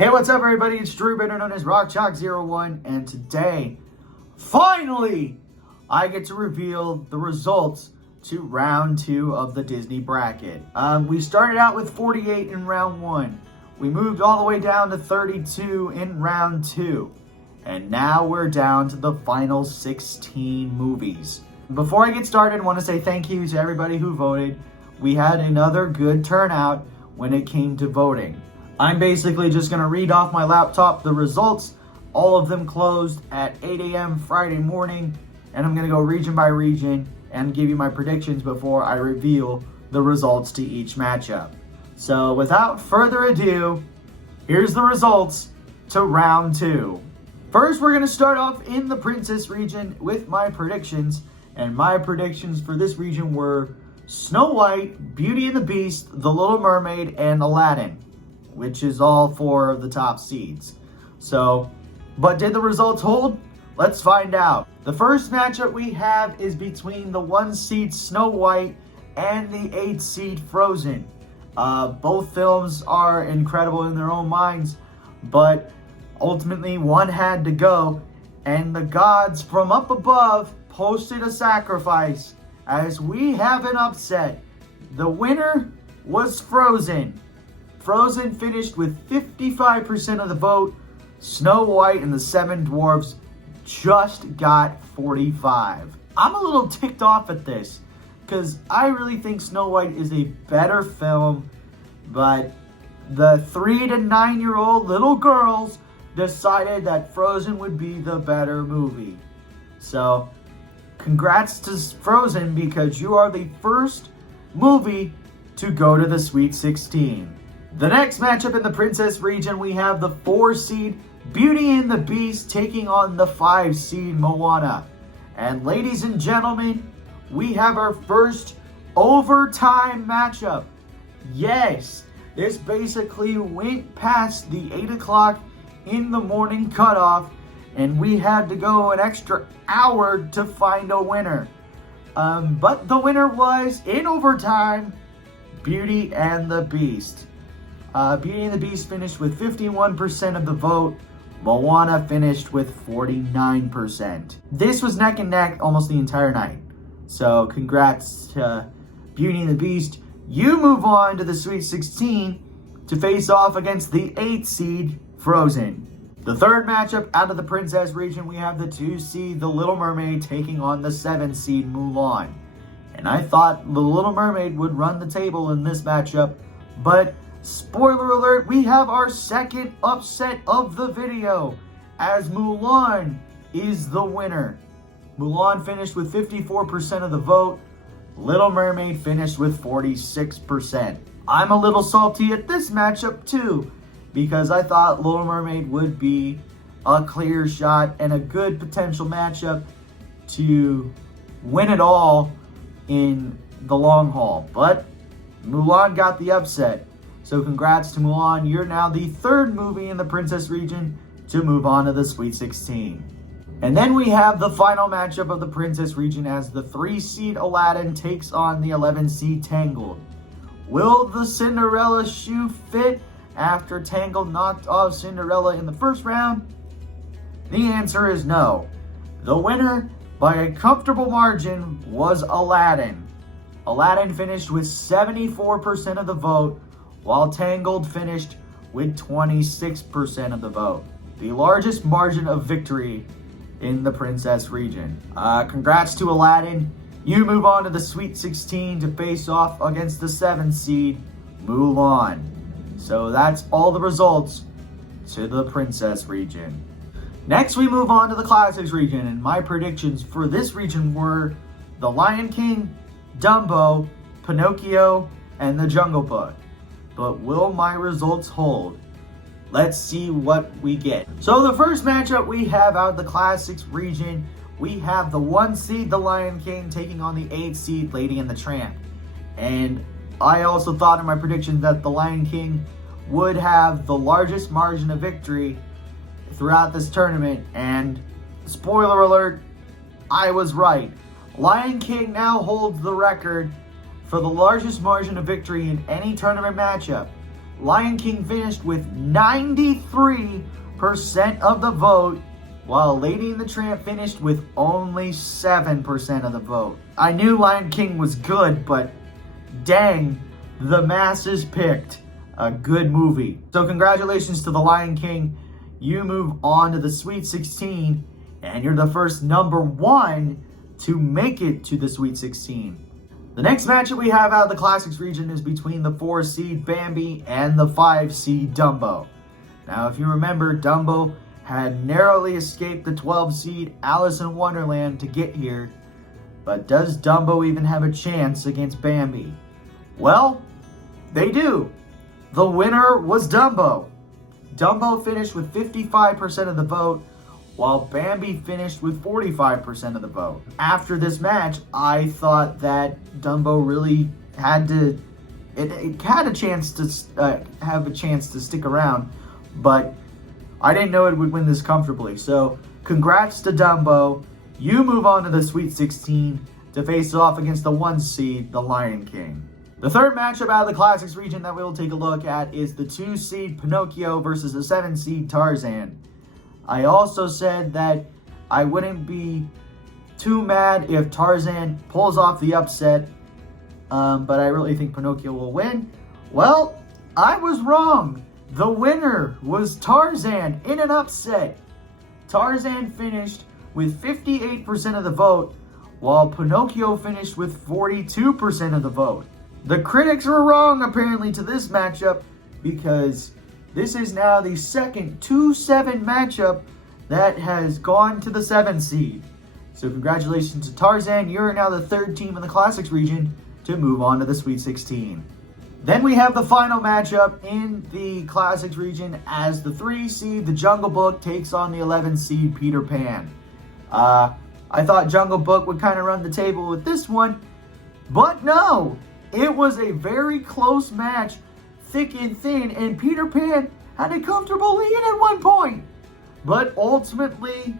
Hey, what's up, everybody? It's Drew, better known as RockChalk01, and today, finally, I get to reveal the results to round 2 of the Disney bracket. We started out with 48 in round 1. We moved all the way down to 32 in round 2. And now we're down to the final 16 movies. Before I get started, I want to say thank you to everybody who voted. We had another good turnout when it came to voting. I'm basically just going to read off my laptop the results. All of them closed at 8 a.m. Friday morning. And I'm going to go region by region and give you my predictions before I reveal the results to each matchup. So without further ado, here's the results to round 2. First, we're going to start off in the Princess region with my predictions. And my predictions for this region were Snow White, Beauty and the Beast, The Little Mermaid, and Aladdin, which is all 4 of the top seeds. But did the results hold? Let's find out. The first matchup we have is between the 1 seed Snow White and the 8 seed Frozen. Both films are incredible in their own minds, but ultimately one had to go, and the gods from up above posted a sacrifice as we have an upset. The winner was Frozen. Frozen finished with 55% of the vote. Snow White and the 7 Dwarfs just got 45. I'm a little ticked off at this because I really think Snow White is a better film, but the 3 to 9-year-old little girls decided that Frozen would be the better movie. So, congrats to Frozen because you are the first movie to go to the Sweet 16. The next matchup in the Princess region, we have the 4 seed Beauty and the Beast taking on the 5 seed Moana. And ladies and gentlemen, we have our first overtime matchup. Yes, this basically went past the 8 o'clock in the morning cutoff, and we had to go an extra hour to find a winner. But the winner was, in overtime, Beauty and the Beast. Beauty and the Beast finished with 51% of the vote. Moana finished with 49%. This was neck and neck almost the entire night. So congrats to Beauty and the Beast. You move on to the Sweet 16 to face off against the 8 seed Frozen. The third matchup out of the Princess region, we have the 2 seed The Little Mermaid taking on the 7 seed Mulan. And I thought The Little Mermaid would run the table in this matchup, but spoiler alert, we have our second upset of the video, as Mulan is the winner. Mulan finished with 54% of the vote. Little Mermaid finished with 46%. I'm a little salty at this matchup too, because I thought Little Mermaid would be a clear shot and a good potential matchup to win it all in the long haul. But Mulan got the upset. So congrats to Mulan. You're now the 3rd movie in the Princess region to move on to the Sweet 16. And then we have the final matchup of the Princess region as the 3 seed Aladdin takes on the 11 seed Tangled. Will the Cinderella shoe fit after Tangled knocked off Cinderella in the first round? The answer is no. The winner by a comfortable margin was Aladdin. Aladdin finished with 74% of the vote, while Tangled finished with 26% of the vote. The largest margin of victory in the Princess region. Congrats to Aladdin. You move on to the Sweet 16 to face off against the 7 seed Mulan. So that's all the results to the Princess region. Next, we move on to the Classics region, and my predictions for this region were The Lion King, Dumbo, Pinocchio, and The Jungle Book. But will my results hold? Let's see what we get. So the first matchup we have out of the Classics region, we have the 1 seed The Lion King taking on the 8 seed Lady and the Tramp. And I also thought in my prediction that The Lion King would have the largest margin of victory throughout this tournament, and spoiler alert, I was right. Lion King now holds the record for the largest margin of victory in any tournament matchup. Lion King finished with 93% of the vote, while Lady and the Tramp finished with only 7% of the vote. I knew Lion King was good, but dang, the masses picked a good movie. So congratulations to the Lion King. You move on to the Sweet 16, and you're the first number 1 to make it to the Sweet 16. The next matchup we have out of the Classics region is between the 4 seed Bambi and the 5 seed Dumbo. Now, if you remember, Dumbo had narrowly escaped the 12 seed Alice in Wonderland to get here. But does Dumbo even have a chance against Bambi? Well, they do. The winner was Dumbo. Dumbo finished with 55% of the vote, while Bambi finished with 45% of the vote. After this match, I thought that Dumbo really had a chance to stick around, but I didn't know it would win this comfortably. So congrats to Dumbo. You move on to the Sweet 16 to face off against the 1 seed, the Lion King. The third matchup out of the Classics region that we will take a look at is the 2 seed Pinocchio versus the 7 seed Tarzan. I also said that I wouldn't be too mad if Tarzan pulls off the upset, but I really think Pinocchio will win. Well, I was wrong. The winner was Tarzan in an upset. Tarzan finished with 58% of the vote, while Pinocchio finished with 42% of the vote. The critics were wrong, apparently, to this matchup, because this is now the second 2-7 matchup that has gone to the 7 seed. So congratulations to Tarzan. You're now the 3rd team in the Classics region to move on to the Sweet 16. Then we have the final matchup in the Classics region as the 3 seed, the Jungle Book, takes on the 11 seed, Peter Pan. I thought Jungle Book would kind of run the table with this one, but no! It was a very close match, thick and thin, and Peter Pan had a comfortable lead at one point. But ultimately,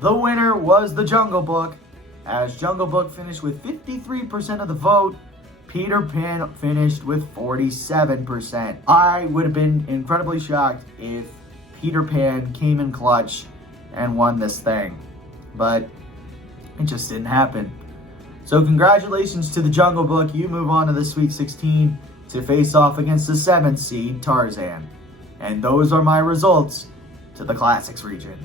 the winner was the Jungle Book, as Jungle Book finished with 53% of the vote. Peter Pan finished with 47%. I would have been incredibly shocked if Peter Pan came in clutch and won this thing, but it just didn't happen. So congratulations to the Jungle Book. You move on to the Sweet 16 to face off against the 7 seed Tarzan. And those are my results to the Classics region.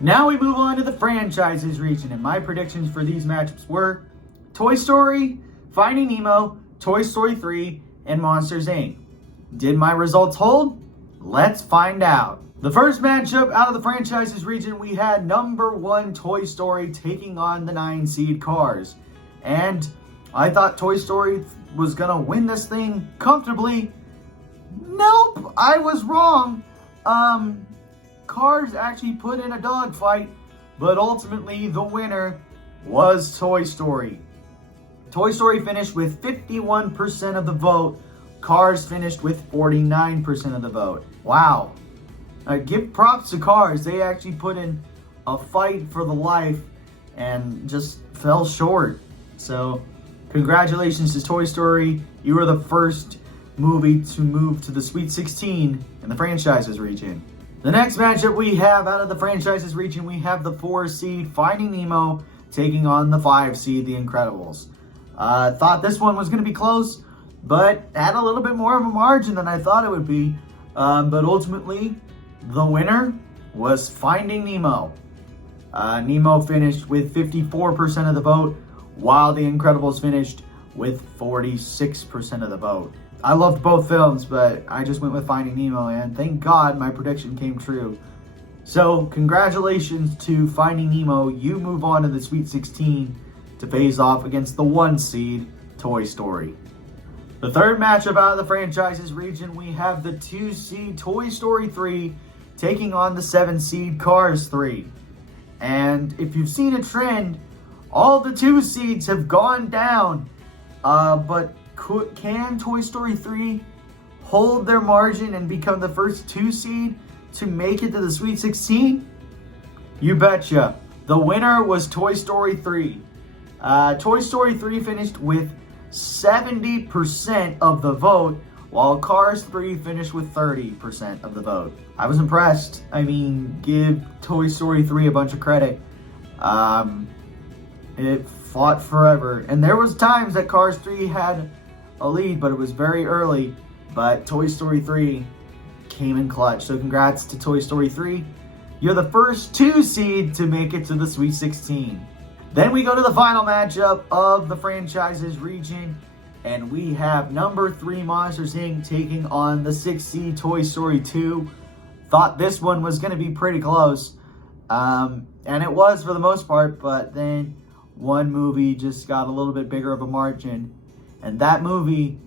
Now we move on to the Franchises region, and my predictions for these matchups were Toy Story, Finding Nemo, Toy Story 3, and Monsters, Inc. Did my results hold? Let's find out. The first matchup out of the Franchises region, we had number 1 Toy Story taking on the 9 seed Cars. And I thought Toy Story was going to win this thing comfortably. Nope, I was wrong. Cars actually put in a dogfight, but ultimately the winner was Toy Story. Toy Story finished with 51% of the vote. Cars finished with 49% of the vote. Wow. Give props to Cars. They actually put in a fight for the life and just fell short. So, congratulations to Toy Story. You were the first movie to move to the Sweet 16 in the Franchises region. The next matchup we have out of the Franchises region, we have the 4 seed Finding Nemo taking on the 5 seed The Incredibles. Thought this one was going to be close, but had a little bit more of a margin than I thought it would be. But ultimately, the winner was Finding Nemo. Nemo finished with 54% of the vote, while The Incredibles finished with 46% of the vote. I loved both films, but I just went with Finding Nemo, and thank God my prediction came true. So, congratulations to Finding Nemo. You move on to the Sweet 16 to face off against the 1 seed, Toy Story. The third matchup out of the Franchises region, we have the 2 seed Toy Story 3 taking on the 7 seed Cars 3. And if you've seen a trend, all the 2 seeds have gone down. But can Toy Story 3 hold their margin and become the first 2 seed to make it to the Sweet 16? You betcha. The winner was Toy Story 3. Toy Story 3 finished with 70% of the vote, while Cars 3 finished with 30% of the vote. I was impressed. I mean, give Toy Story 3 a bunch of credit. It fought forever, and there was times that Cars 3 had a lead, but it was very early. But Toy Story 3 came in clutch. So congrats to Toy Story 3. You're the first 2 seed to make it to the Sweet 16. Then we go to the final matchup of the franchises region, and we have number 3 Monsters Inc. taking on the 6 seed Toy Story 2. Thought this one was going to be pretty close, and it was for the most part, but then one movie just got a little bit bigger of a margin, and that movie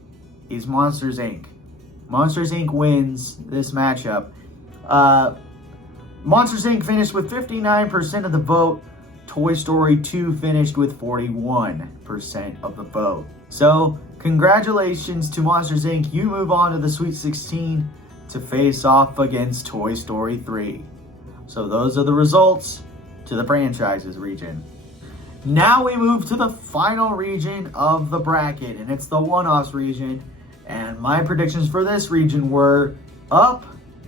is Monsters Inc. Monsters Inc. wins this matchup. Monsters Inc. finished with 59% of the vote. Toy Story 2 finished with 41% of the vote. So, congratulations to Monsters Inc. You move on to the Sweet 16 to face off against Toy Story 3. So those are the results to the franchises region. Now we move to the final region of the bracket, and it's the one-offs region. And my predictions for this region were Up,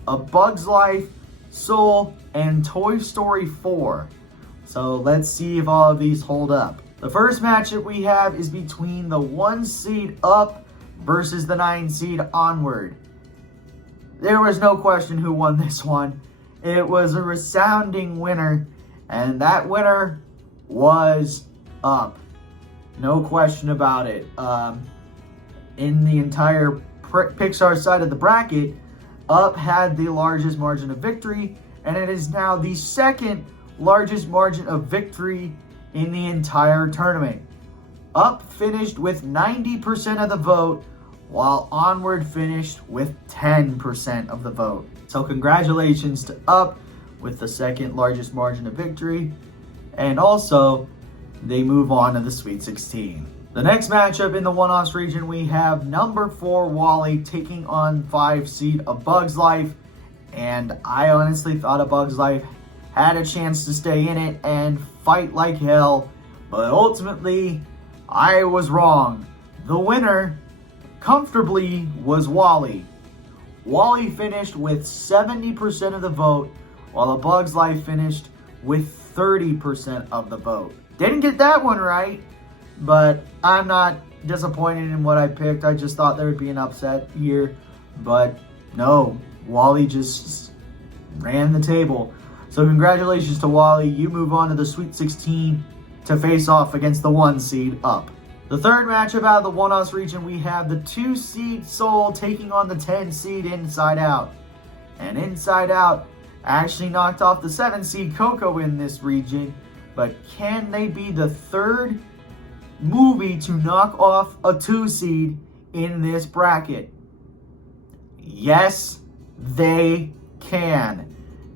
A Bug's Life, Soul, and Toy Story 4. So let's see if all of these hold up. The first matchup we have is between the 1 seed Up versus the 9 seed Onward. There was no question who won this one. It was a resounding winner, and that winner was Up. No question about it. In the entire Pixar side of the bracket, Up had the largest margin of victory, and it is now the second largest margin of victory in the entire tournament. Up finished with 90% of the vote, while Onward finished with 10% of the vote. So congratulations to Up with the second largest margin of victory, and also they move on to the Sweet 16. The next matchup in the one-offs region, we have number 4 WALL-E taking on 5 seed A Bug's Life, and I honestly thought A Bug's Life had a chance to stay in it and fight like hell, but ultimately I was wrong. The winner comfortably was WALL-E. WALL-E finished with 70% of the vote, while A Bug's Life finished with 30% of the vote. Didn't get that one right, but I'm not disappointed in what I picked. I just thought there would be an upset here, but no, WALL-E just ran the table. So congratulations to WALL-E. You move on to the Sweet 16 to face off against the 1 seed Up. The third matchup out of the one-offs region, we have the 2 seed Soul taking on the 10 seed Inside Out. And Inside Out actually knocked off the 7 seed Coco in this region, but can they be the third movie to knock off a 2 seed in this bracket? Yes, they can.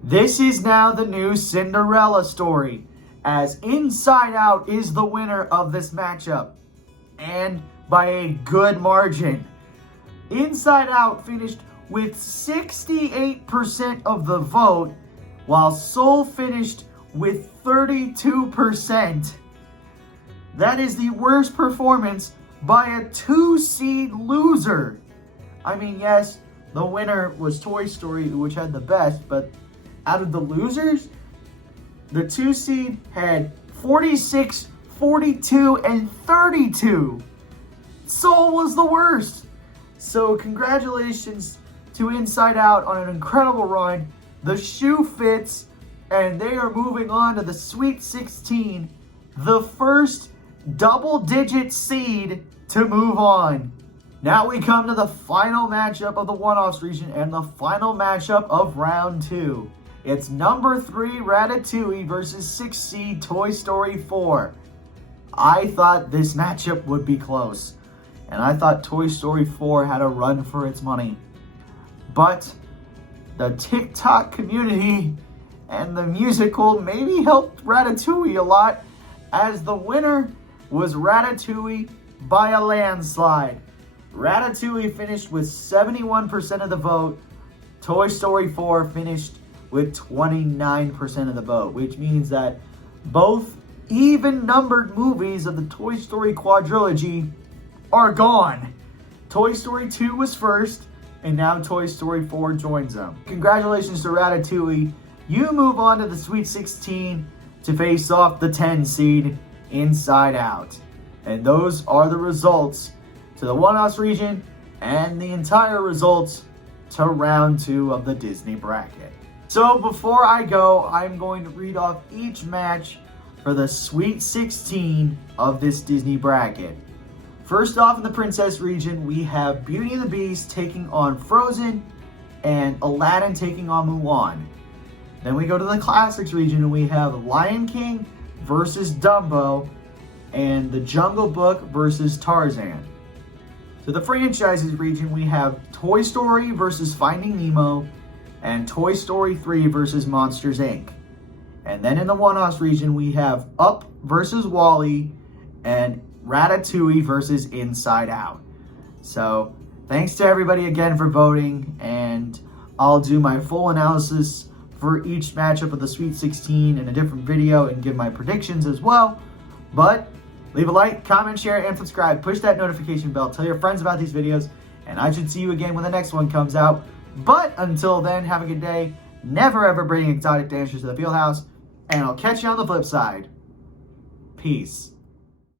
This is now the new Cinderella story, as Inside Out is the winner of this matchup, and by a good margin. Inside Out finished with 68% of the vote, while Soul finished with 32%. That is the worst performance by a 2 seed loser. I mean, yes, the winner was Toy Story, which had the best, but out of the losers, the 2 seed had 46, 42, and 32. Soul was the worst. So congratulations to Inside Out on an incredible run. The shoe fits, and they are moving on to the Sweet 16, the first double-digit seed to move on. Now we come to the final matchup of the one-offs region and the final matchup of round 2. It's number 3 Ratatouille versus 6 seed Toy Story 4. I thought this matchup would be close, and I thought Toy Story 4 had a run for its money. But the TikTok community and the musical maybe helped Ratatouille a lot, as the winner was Ratatouille by a landslide. Ratatouille finished with 71% of the vote. Toy Story 4 finished with 29% of the vote, which means that both even-numbered movies of the Toy Story quadrilogy are gone. Toy Story 2 was first, and now Toy Story 4 joins them. Congratulations to Ratatouille. You move on to the Sweet 16 to face off the 10 seed Inside Out. And those are the results to the one-house region and the entire results to round 2 of the Disney bracket. So before I go, I'm going to read off each match for the Sweet 16 of this Disney bracket. First off, in the Princess region, we have Beauty and the Beast taking on Frozen and Aladdin taking on Mulan. Then we go to the Classics region and we have Lion King versus Dumbo and The Jungle Book versus Tarzan. To the Franchises region, we have Toy Story versus Finding Nemo and Toy Story 3 versus Monsters, Inc. And then in the one-house region, we have Up versus WALL-E and Ratatouille versus Inside Out. So thanks to everybody again for voting, and I'll do my full analysis for each matchup of the Sweet 16 in a different video and give my predictions as well. But leave a like, comment, share, and subscribe. Push that notification bell. Tell your friends about these videos, and I should see you again when the next one comes out. But until then, have a good day. Never ever bring exotic dancers to the Fieldhouse, and I'll catch you on the flip side. Peace.